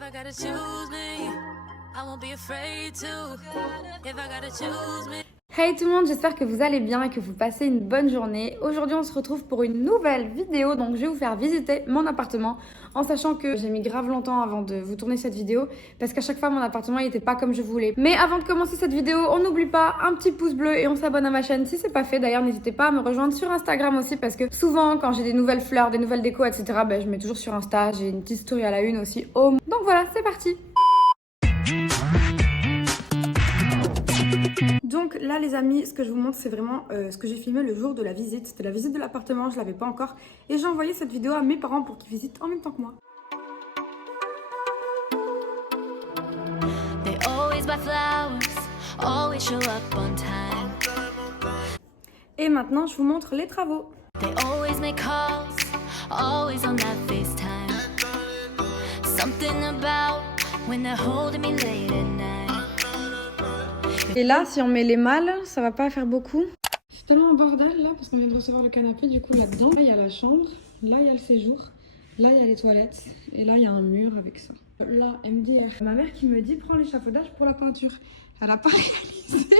If I gotta choose me, I won't be afraid to. If I gotta choose me. Hey tout le monde, j'espère que vous allez bien et que vous passez une bonne journée. Aujourd'hui on se retrouve pour une nouvelle vidéo, donc je vais vous faire visiter mon appartement en sachant que j'ai mis grave longtemps avant de vous tourner cette vidéo parce qu'à chaque fois mon appartement il était pas comme je voulais. Mais avant de commencer cette vidéo, on n'oublie pas un petit pouce bleu et on s'abonne à ma chaîne si c'est pas fait. D'ailleurs n'hésitez pas à me rejoindre sur Instagram aussi parce que souvent quand j'ai des nouvelles fleurs, des nouvelles décos etc, je mets toujours sur Insta, j'ai une petite story à la une aussi. Donc voilà, c'est parti. Donc là les amis, ce que je vous montre c'est vraiment ce que j'ai filmé le jour de la visite. C'était la visite de l'appartement, je l'avais pas encore. Et j'ai envoyé cette vidéo à mes parents pour qu'ils visitent en même temps que moi. Et maintenant je vous montre les travaux. Et là, si on met les malles, ça va pas faire beaucoup. C'est tellement un bordel là, parce qu'on vient de recevoir le canapé, du coup là-dedans. Là, il y a la chambre, là, il y a le séjour, là, il y a les toilettes, et là, il y a un mur avec ça. Là, MDR. Ma mère qui me dit, prends l'échafaudage pour la peinture. Elle a pas réalisé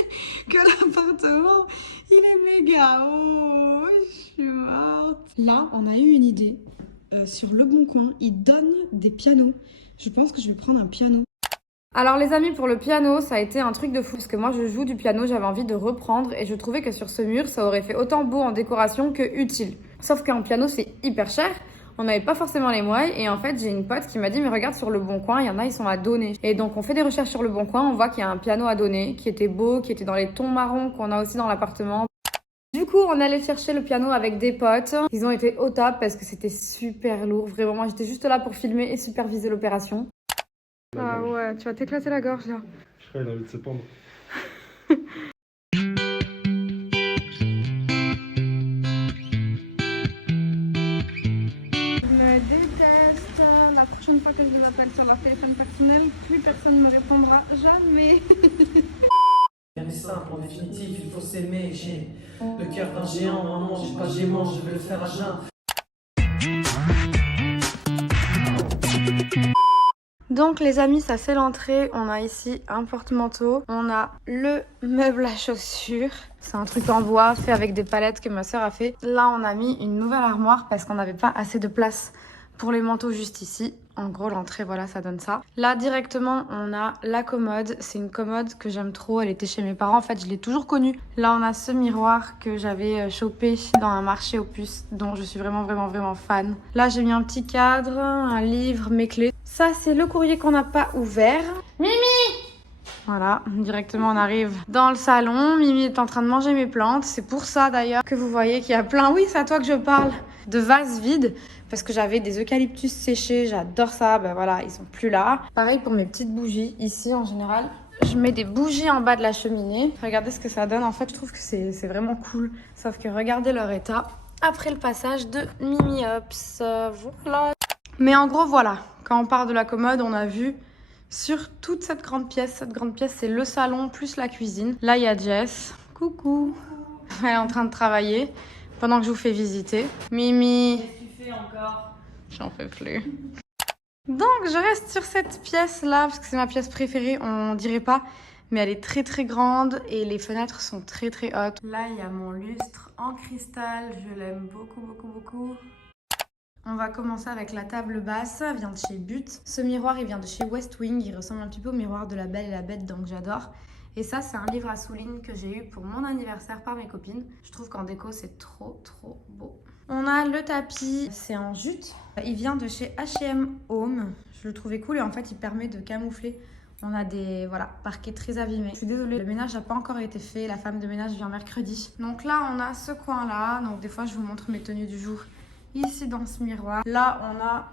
que l'appartement, il est méga haut. Je suis morte. Là, on a eu une idée. Sur Le Bon Coin, ils donnent des pianos. Je pense que je vais prendre un piano. Alors les amis, pour le piano, ça a été un truc de fou parce que moi je joue du piano, j'avais envie de reprendre et je trouvais que sur ce mur, ça aurait fait autant beau en décoration que utile. Sauf qu'un piano, c'est hyper cher, on n'avait pas forcément les moyens et en fait j'ai une pote qui m'a dit mais regarde sur Le Bon Coin, il y en a, ils sont à donner. Et donc on fait des recherches sur Le Bon Coin, on voit qu'il y a un piano à donner qui était beau, qui était dans les tons marrons qu'on a aussi dans l'appartement. Du coup, on allait chercher le piano avec des potes. Ils ont été au top parce que c'était super lourd, vraiment. Moi j'étais juste là pour filmer et superviser l'opération. Ah ouais, tu vas t'éclater la gorge là. Je crois qu'il a envie de se pendre. Je me déteste. La prochaine fois que je les appelle sur leur téléphone personnel, plus personne ne me répondra jamais. Rien n'est simple, en définitive, il faut s'aimer. J'ai le cœur d'un géant, maman, j'ai pas gémant, je vais le faire à jeun. Donc les amis, ça c'est l'entrée. On a ici un porte-manteau. On a le meuble à chaussures. C'est un truc en bois fait avec des palettes que ma soeur a fait. Là, on a mis une nouvelle armoire parce qu'on n'avait pas assez de place pour les manteaux juste ici. En gros, l'entrée, voilà, ça donne ça. Là, directement, on a la commode. C'est une commode que j'aime trop. Elle était chez mes parents. En fait, je l'ai toujours connue. Là, on a ce miroir que j'avais chopé dans un marché aux puces dont je suis vraiment fan. Là, j'ai mis un petit cadre, un livre, mes clés. Ça, c'est le courrier qu'on n'a pas ouvert. Mimi! Voilà, directement on arrive dans le salon. Mimi est en train de manger mes plantes. C'est pour ça d'ailleurs que vous voyez qu'il y a plein, oui c'est à toi que je parle, de vases vides. Parce que j'avais des eucalyptus séchés, j'adore ça. Ben voilà, ils sont plus là. Pareil pour mes petites bougies. Ici en général, je mets des bougies en bas de la cheminée. Regardez ce que ça donne. En fait, je trouve que c'est vraiment cool. Sauf que regardez leur état après le passage de Mimi Hops. Voilà. Mais en gros, voilà. Quand on part de la commode, on a vu sur toute cette grande pièce. Cette grande pièce, c'est le salon plus la cuisine. Là, il y a Jess. Coucou. Elle est en train de travailler pendant que je vous fais visiter. Mimi. Qu'est-ce que tu fais encore? J'en peux plus. Donc, je reste sur cette pièce-là parce que c'est ma pièce préférée. On dirait pas, mais elle est très grande et les fenêtres sont très hautes. Là, il y a mon lustre en cristal. Je l'aime beaucoup. On va commencer avec la table basse, elle vient de chez But. Ce miroir, il vient de chez West Wing, il ressemble un petit peu au miroir de La Belle et la Bête, donc j'adore. Et ça, c'est un livre à Souligne que j'ai eu pour mon anniversaire par mes copines. Je trouve qu'en déco, c'est trop beau. On a le tapis, c'est en jute. Il vient de chez H&M Home. Je le trouvais cool et en fait, il permet de camoufler. On a des parquets très abîmés. Je suis désolée, le ménage n'a pas encore été fait. La femme de ménage vient mercredi. Donc là, on a ce coin-là. Donc des fois, je vous montre mes tenues du jour. Ici dans ce miroir, là on a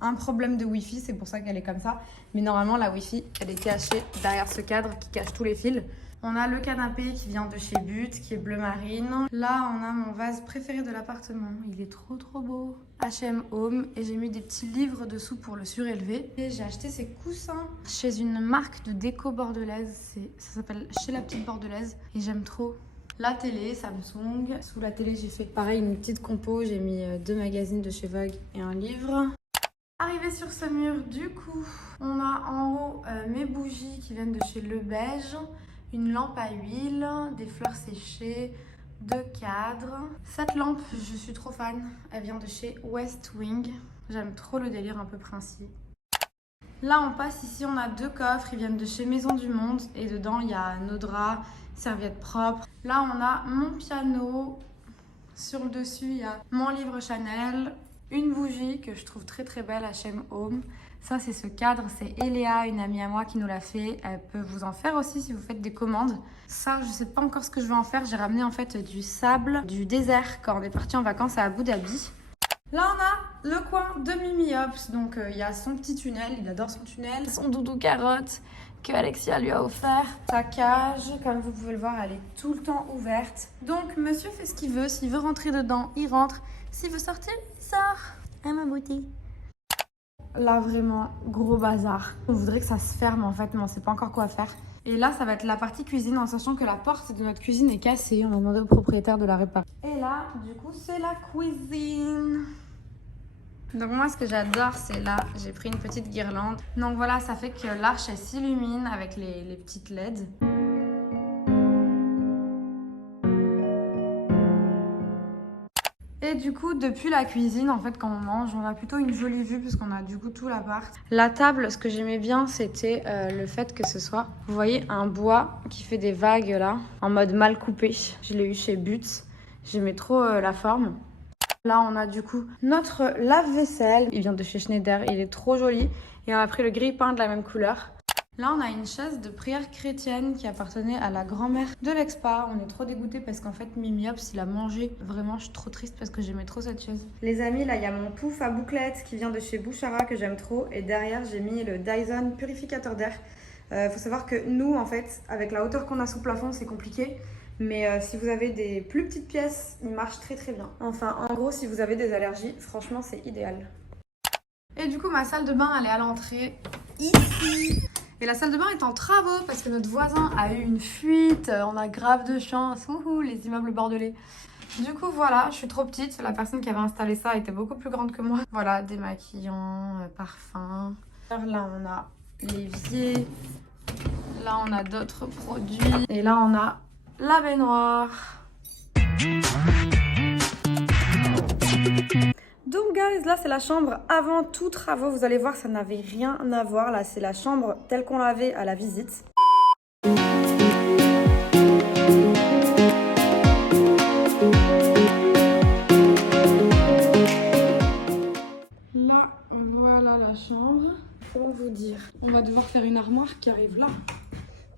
un problème de wifi, c'est pour ça qu'elle est comme ça. Mais normalement la wifi, elle est cachée derrière ce cadre qui cache tous les fils. On a le canapé qui vient de chez But, qui est bleu marine. Là on a mon vase préféré de l'appartement, il est trop beau. H&M Home, et j'ai mis des petits livres dessous pour le surélever. Et j'ai acheté ces coussins chez une marque de déco bordelaise, ça s'appelle Chez la Petite Bordelaise et j'aime trop. La télé, Samsung. Sous la télé, j'ai fait pareil, une petite compo. J'ai mis 2 magazines de chez Vogue et un livre. Arrivé sur ce mur, du coup, on a en haut mes bougies qui viennent de chez Le Beige, une lampe à huile, des fleurs séchées, 2 cadres. Cette lampe, je suis trop fan, elle vient de chez West Wing. J'aime trop le délire un peu princier. Là, on passe ici, on a 2 coffres, ils viennent de chez Maison du Monde et dedans, il y a nos draps, serviettes propres. Là, on a mon piano. Sur le dessus, il y a mon livre Chanel, une bougie que je trouve très très belle, H&M Home. Ça, c'est ce cadre, c'est Eléa, une amie à moi qui nous l'a fait. Elle peut vous en faire aussi si vous faites des commandes. Ça, je sais pas encore ce que je vais en faire. J'ai ramené en fait du sable du désert quand on est parti en vacances à Abu Dhabi. Là, on a le coin de Mimi Hops. Donc, il y a son petit tunnel. Il adore son tunnel. Son doudou carotte que Alexia lui a offert. Sa cage, comme vous pouvez le voir, elle est tout le temps ouverte. Donc, monsieur fait ce qu'il veut. S'il veut rentrer dedans, il rentre. S'il veut sortir, il sort. À ma beauté. Là, vraiment, gros bazar. On voudrait que ça se ferme en fait, mais on sait pas encore quoi faire. Et là, ça va être la partie cuisine, en sachant que la porte de notre cuisine est cassée. On a demandé au propriétaire de la réparer. Et là, du coup, c'est la cuisine. Donc moi, ce que j'adore, c'est là, j'ai pris une petite guirlande. Donc voilà, ça fait que l'arche, elle s'illumine avec les petites LED. Et du coup, depuis la cuisine, en fait, quand on mange, on a plutôt une jolie vue puisqu'on a du coup tout l'appart. La table, ce que j'aimais bien, c'était le fait que ce soit, vous voyez, un bois qui fait des vagues là, en mode mal coupé. Je l'ai eu chez Butz. J'aimais trop la forme. Là, on a du coup notre lave-vaisselle. Il vient de chez Schneider, il est trop joli. Et on a pris le grille-pain de la même couleur. Là, on a une chaise de prière chrétienne qui appartenait à la grand-mère de l'expa. On est trop dégoûtés parce qu'en fait, Mimi Hops, il a mangé. Vraiment, je suis trop triste parce que j'aimais trop cette chaise. Les amis, là, il y a mon pouf à bouclettes qui vient de chez Bouchara que j'aime trop. Et derrière, j'ai mis le Dyson purificateur d'air. Faut savoir que nous, en fait, avec la hauteur qu'on a sous plafond, c'est compliqué. Mais si vous avez des plus petites pièces, il marche très très bien. Enfin, en gros, si vous avez des allergies, franchement, c'est idéal. Et du coup, ma salle de bain, elle est à l'entrée, ici. Et la salle de bain est en travaux parce que notre voisin a eu une fuite. On a grave de chance. Ouhou, les immeubles bordelais. Du coup, voilà, je suis trop petite. La personne qui avait installé ça était beaucoup plus grande que moi. Voilà, démaquillant, parfum. Là, on a l'évier. Là, on a d'autres produits. Et là, on a la baignoire. Donc guys, là c'est la chambre avant tout travaux. Vous allez voir, ça n'avait rien à voir. Là c'est la chambre telle qu'on l'avait à la visite. Là, voilà la chambre. Pour vous dire, on va devoir faire une armoire qui arrive là.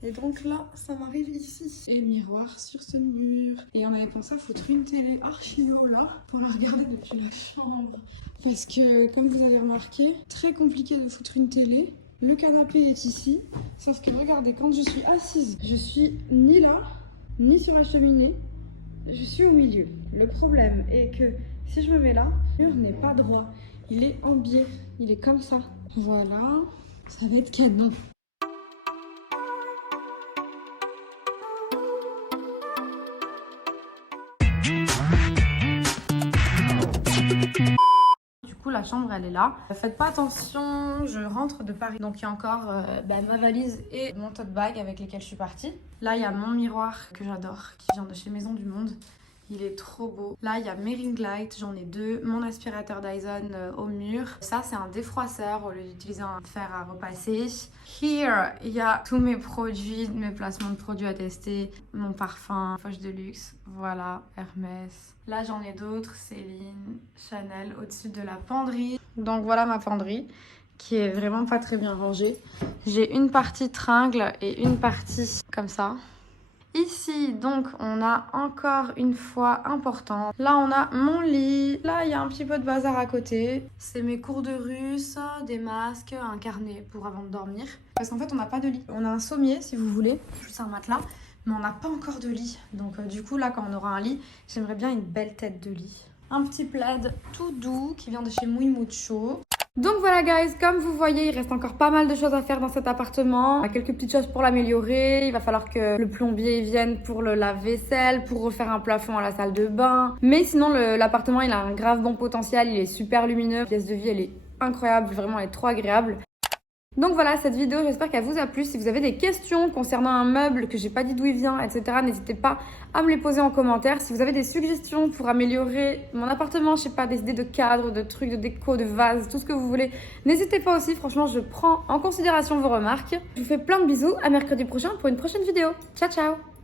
Et donc là, ça m'arrive ici. Et miroir sur ce mur. Et on avait pensé à foutre une télé archi haut là pour la regarder depuis la chambre. Parce que, comme vous avez remarqué, très compliqué de foutre une télé. Le canapé est ici. Sauf que regardez, quand je suis assise, je suis ni là, ni sur la cheminée. Je suis au milieu. Le problème est que si je me mets là, le mur n'est pas droit. Il est en biais. Il est comme ça. Voilà. Ça va être canon. Du coup, la chambre, elle est là. Faites pas attention, je rentre de Paris. Donc, il y a encore ma valise et mon tote bag avec lesquels je suis partie. Là, il y a mon miroir que j'adore, qui vient de chez Maison du Monde. Il est trop beau. Là, il y a mes ring lights, j'en ai 2. Mon aspirateur Dyson au mur. Ça, c'est un défroisseur au lieu d'utiliser un fer à repasser. Here, il y a tous mes produits, mes placements de produits à tester. Mon parfum, poche de luxe. Voilà, Hermès. Là, j'en ai d'autres. Céline, Chanel, au-dessus de la penderie. Donc, voilà ma penderie qui est vraiment pas très bien rangée. J'ai une partie tringle et une partie comme ça. Ici, donc, on a encore une fois important. Là, on a mon lit. Là, il y a un petit peu de bazar à côté. C'est mes cours de russe, des masques, un carnet pour avant de dormir. Parce qu'en fait, on n'a pas de lit. On a un sommier, si vous voulez, juste un matelas. Mais on n'a pas encore de lit. Donc, du coup, là, quand on aura un lit, j'aimerais bien une belle tête de lit. Un petit plaid tout doux qui vient de chez Muy Mucho. Donc voilà guys, comme vous voyez, il reste encore pas mal de choses à faire dans cet appartement. Il y a quelques petites choses pour l'améliorer. Il va falloir que le plombier vienne pour le lave-vaisselle, pour refaire un plafond à la salle de bain. Mais sinon, l'appartement, il a un grave bon potentiel. Il est super lumineux. La pièce de vie, elle est incroyable, vraiment elle est trop agréable. Donc voilà, cette vidéo, j'espère qu'elle vous a plu. Si vous avez des questions concernant un meuble, que j'ai pas dit d'où il vient, etc., n'hésitez pas à me les poser en commentaire. Si vous avez des suggestions pour améliorer mon appartement, je sais pas, des idées de cadre, de trucs, de déco, de vases, tout ce que vous voulez, n'hésitez pas aussi. Franchement, je prends en considération vos remarques. Je vous fais plein de bisous. À mercredi prochain pour une prochaine vidéo. Ciao, ciao!